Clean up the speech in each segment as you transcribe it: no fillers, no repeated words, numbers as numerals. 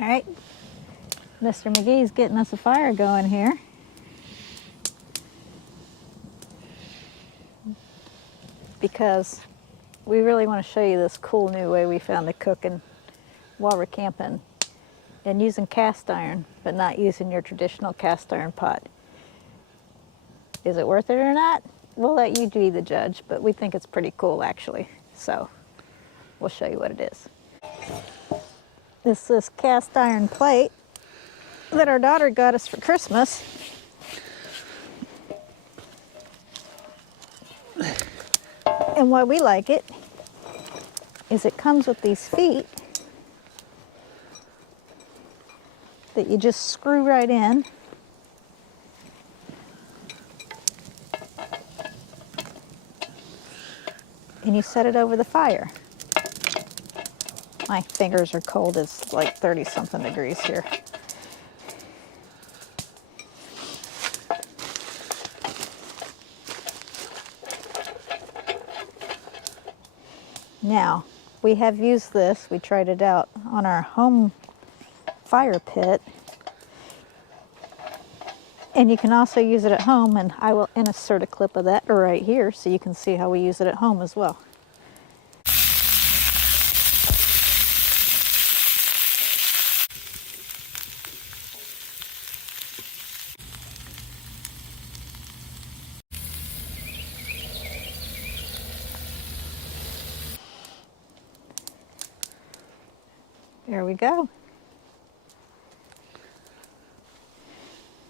All right, Mr. McGee's getting us a fire going here. Because we really want to show you this cool new way we found to cooking while we're camping and using cast iron, but not using your traditional cast iron pot. Is it worth it or not? We'll let you be the judge, but we think it's pretty cool actually. So we'll show you what it is. This is cast iron plate that our daughter got us for Christmas. And why we like it is it comes with these feet that you just screw right in. And you set it over the fire. My fingers are cold. It's like 30-something degrees here. Now, we have used this. We tried it out on our home fire pit. And you can also use it at home, and I will insert a clip of that right here so you can see how we use it at home as well. There we go.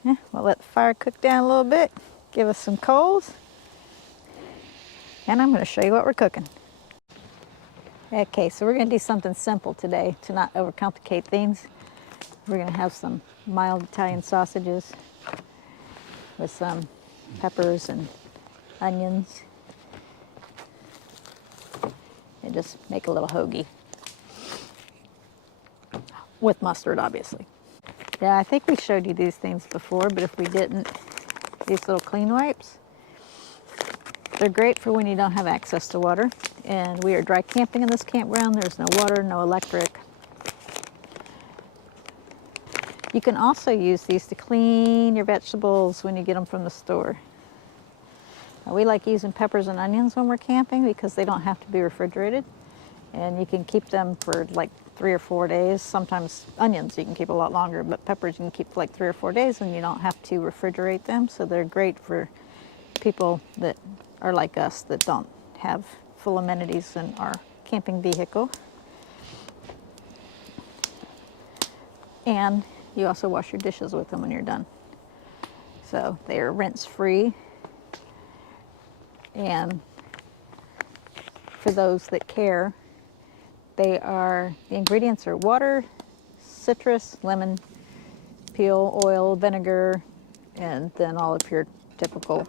Yeah, we'll let the fire cook down a little bit, give us some coals, and I'm going to show you what we're cooking. Okay, so we're going to do something simple today to not overcomplicate things. We're going to have some mild Italian sausages with some peppers and onions, and just make a little hoagie. With mustard, obviously. Yeah, I think we showed you these things before, but if we didn't, these little clean wipes, they're great for when you don't have access to water. And we are dry camping in this campground. There's no water, no electric. You can also use these to clean your vegetables when you get them from the store. Now, we like using peppers and onions when we're camping because they don't have to be refrigerated. And you can keep them for like 3 or 4 days. Sometimes onions you can keep a lot longer, but peppers you can keep for like 3 or 4 days and you don't have to refrigerate them. So they're great for people that are like us that don't have full amenities in our camping vehicle. And you also wash your dishes with them when you're done. So they are rinse free. And for those that care, the ingredients are water, citrus, lemon, peel, oil, vinegar, and then all of your typical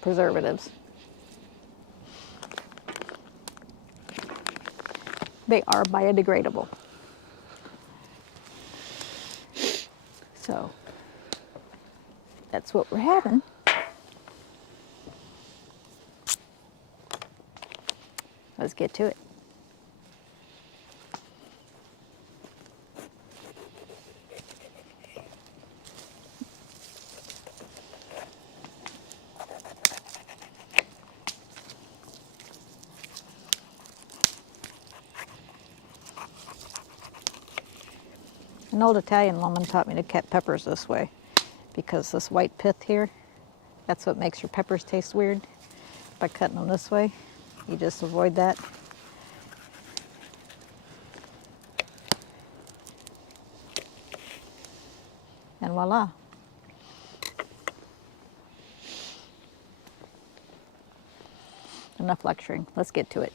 preservatives. They are biodegradable. So that's what we're having. Let's get to it. An old Italian woman taught me to cut peppers this way because this white pith here, that's what makes your peppers taste weird. By cutting them this way, you just avoid that. And voila. Enough lecturing. Let's get to it.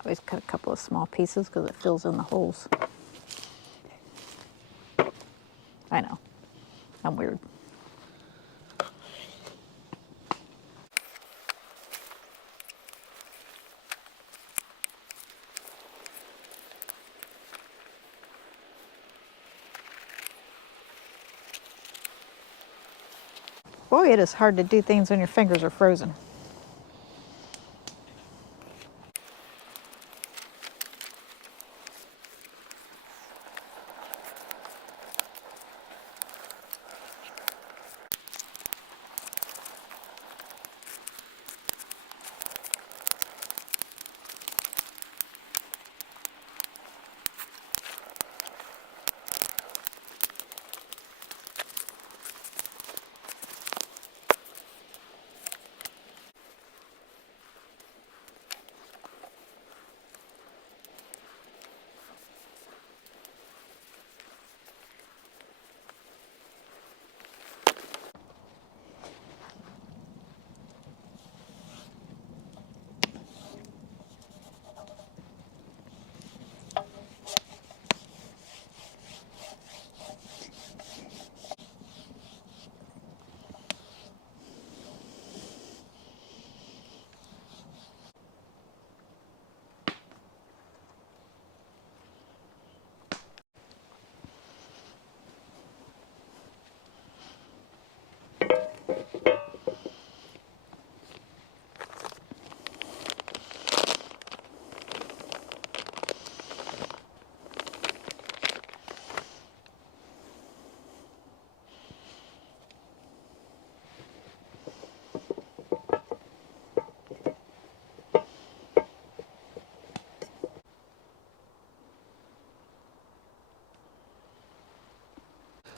I always cut a couple of small pieces because it fills in the holes. I know, I'm weird. Boy, it is hard to do things when your fingers are frozen.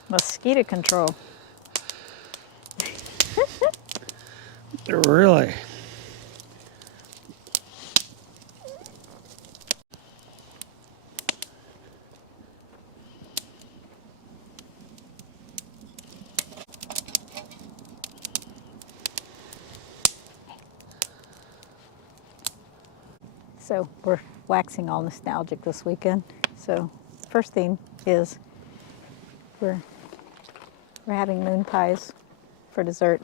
Mosquito control. Really? So we're waxing all nostalgic this weekend. So first thing is we're having moon pies for dessert.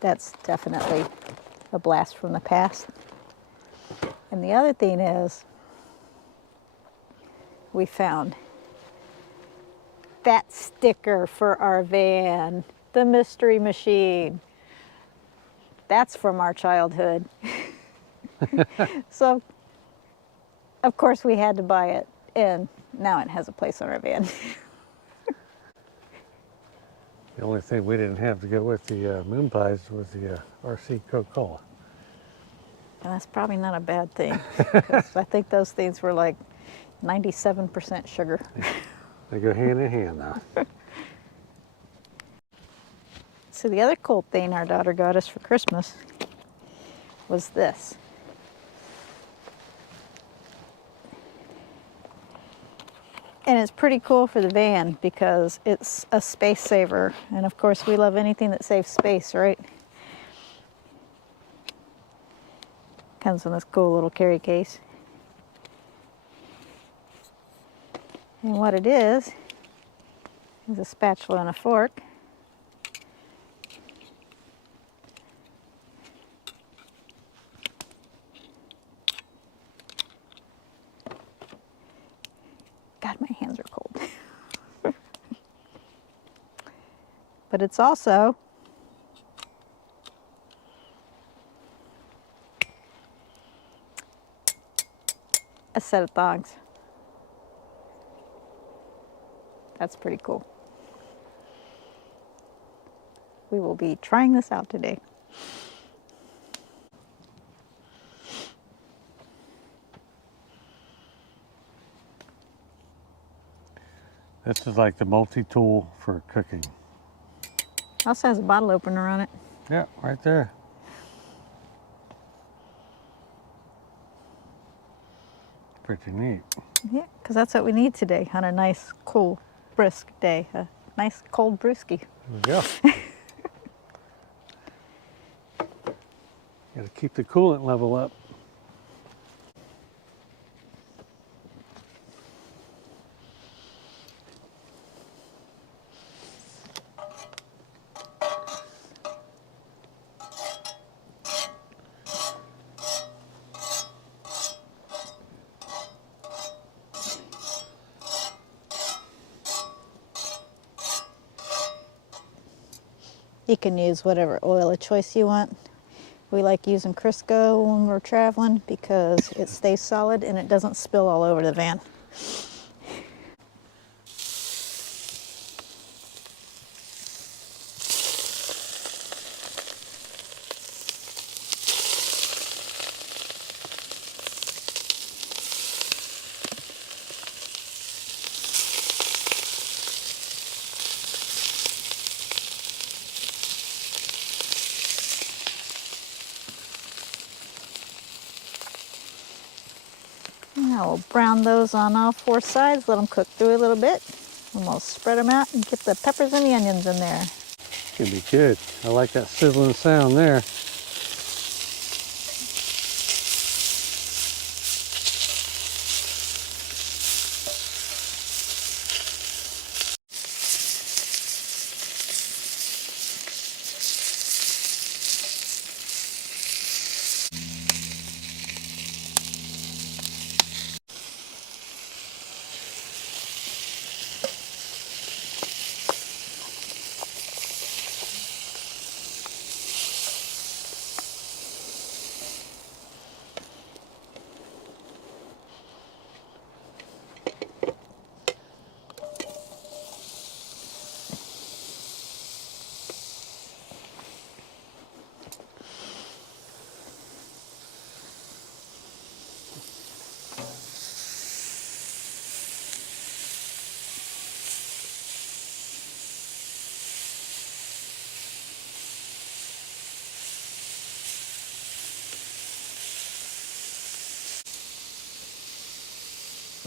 That's definitely a blast from the past. And the other thing is we found that sticker for our van, the mystery machine. That's from our childhood. So, of course, we had to buy it, and now it has a place on our van. The only thing we didn't have to go with the moon pies was the RC Coca-Cola. And that's probably not a bad thing, 'cause I think those things were like 97% sugar. They go hand in hand now. So the other cool thing our daughter got us for Christmas was this. And it's pretty cool for the van because it's a space saver. And of course we love anything that saves space, right? Comes in this cool little carry case. And what it is a spatula and a fork. God, my hands are cold. But it's also a set of thongs. That's pretty cool. We will be trying this out today. This is like the multi-tool for cooking. Also has a bottle opener on it. Yeah, right there. Pretty neat. Yeah, because that's what we need today on a nice, cool, brisk day. A nice, cold brewski. There we go. Got to keep the coolant level up. You can use whatever oil of choice you want. We like using Crisco when we're traveling because it stays solid and it doesn't spill all over the van. Now we'll brown those on all 4 sides, let them cook through a little bit, and we'll spread them out and get the peppers and the onions in there. Gonna be good. I like that sizzling sound there.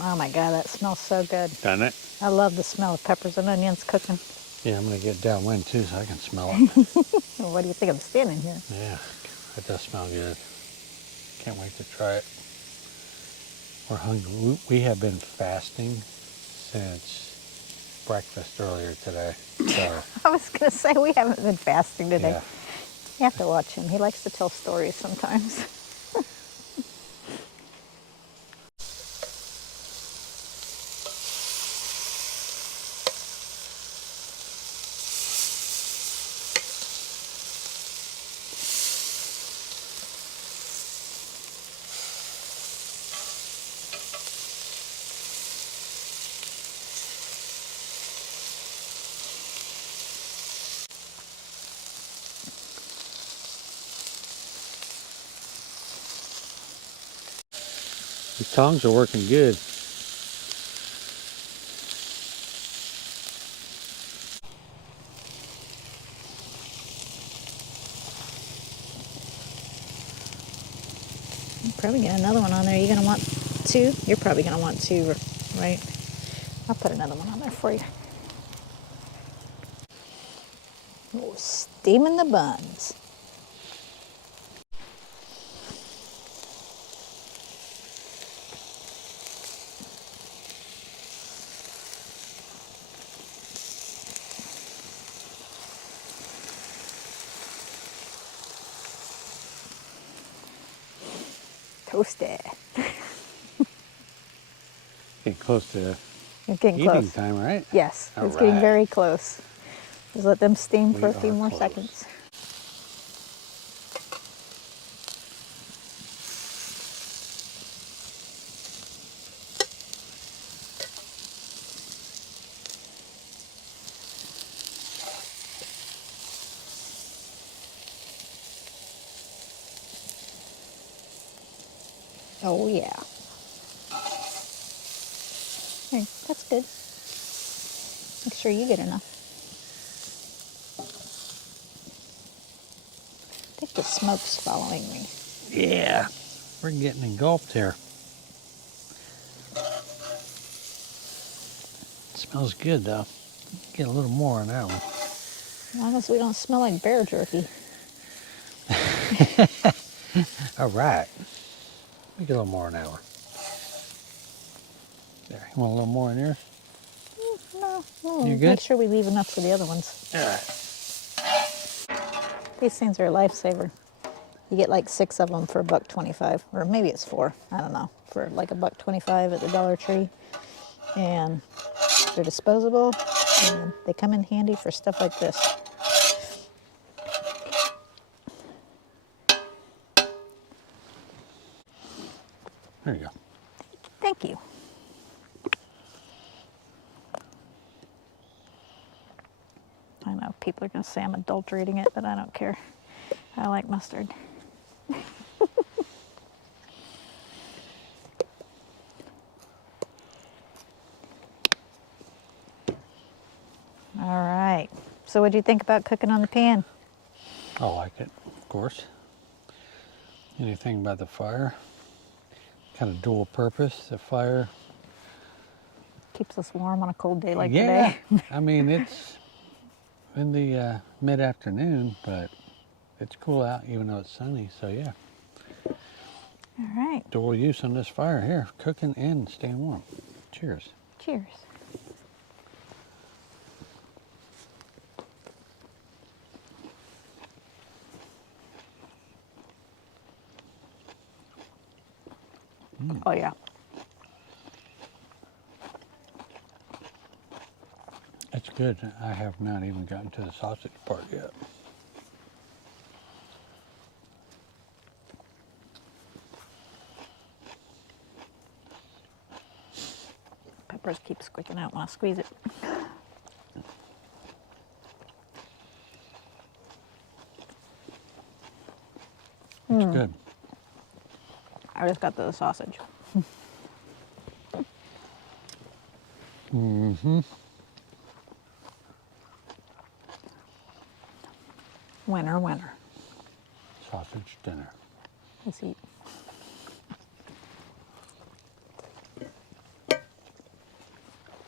Oh my God, that smells so good. Done it? I love the smell of peppers and onions cooking. Yeah, I'm gonna get downwind too so I can smell it. What do you think I'm standing here? Yeah, it does smell good. Can't wait to try it. We're hungry. We have been fasting since breakfast earlier today. So I was going to say, we haven't been fasting today. yeah, You have to watch him. He likes to tell stories sometimes. these tongs are working good. Probably get another one on there. You're going to want 2? You're probably going to want 2, right? I'll put another one on there for you. Oh, steaming the buns. Toasted. Getting close to You're getting eating close. time, right? Yes, All it's getting right. very close. Just let them steam for We a few are more close. seconds. Oh yeah. Hey, that's good. Make sure you get enough. I think the smoke's following me. Yeah, we're getting engulfed here. Smells good though. Get a little more on that one. As long as we don't smell like bear jerky. All right. Let me get a little more on that one. There, you want a little more in here? No, You good? make sure we leave enough for the other ones. All right. These things are a lifesaver. You get like 6 of them for $1.25, or maybe it's 4. I don't know, for like $1.25 at the Dollar Tree. And they're disposable, and they come in handy for stuff like this. There you go. Thank you. I know people are going to say I'm adulterating it, but I don't care. I like mustard. All right. So what do you think about cooking on the pan? I like it, of course. Anything by the fire? Kind of dual purpose, the fire. Keeps us warm on a cold day like Yeah, today. I mean, it's in the mid-afternoon, but it's cool out even though it's sunny, so yeah. All right. Dual use on this fire here, cooking and staying warm. Cheers. Cheers. Oh yeah. It's good. I have not even gotten to the sausage part yet. Peppers keep squeaking out when I squeeze it. It's good. I just got the sausage. Mm-hmm. Winner, winner. Sausage dinner. Let's eat.